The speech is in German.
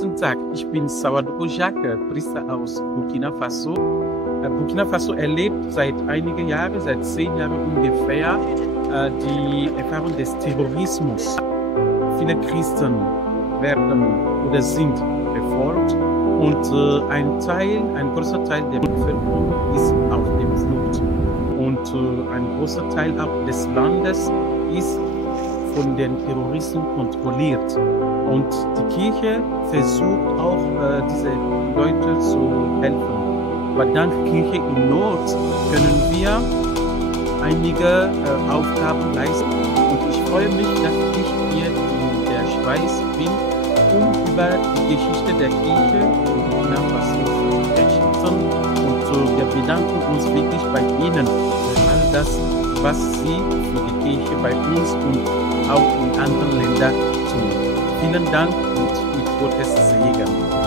Guten Tag, ich bin Sawadou Jacques, Priester aus Burkina Faso. Burkina Faso erlebt seit einigen Jahren, seit 10 Jahren ungefähr, die Erfahrung des Terrorismus. Viele Christen werden oder sind verfolgt und ein großer Teil der Bevölkerung ist auf dem Flucht. Und ein großer Teil auch des Landes ist von den Terroristen kontrolliert. Und die Kirche versucht auch, diese Leute zu helfen. Aber dank Kirche in Not können wir einige Aufgaben leisten. Und ich freue mich, dass ich hier in der Schweiz bin, um über die Geschichte der Kirche in Burkina Faso zu berichten. Und wir bedanken uns wirklich bei Ihnen für all das, was Sie für die Kirche bei uns und auch in anderen Ländern tun. Vielen Dank und mit Gottes Segen.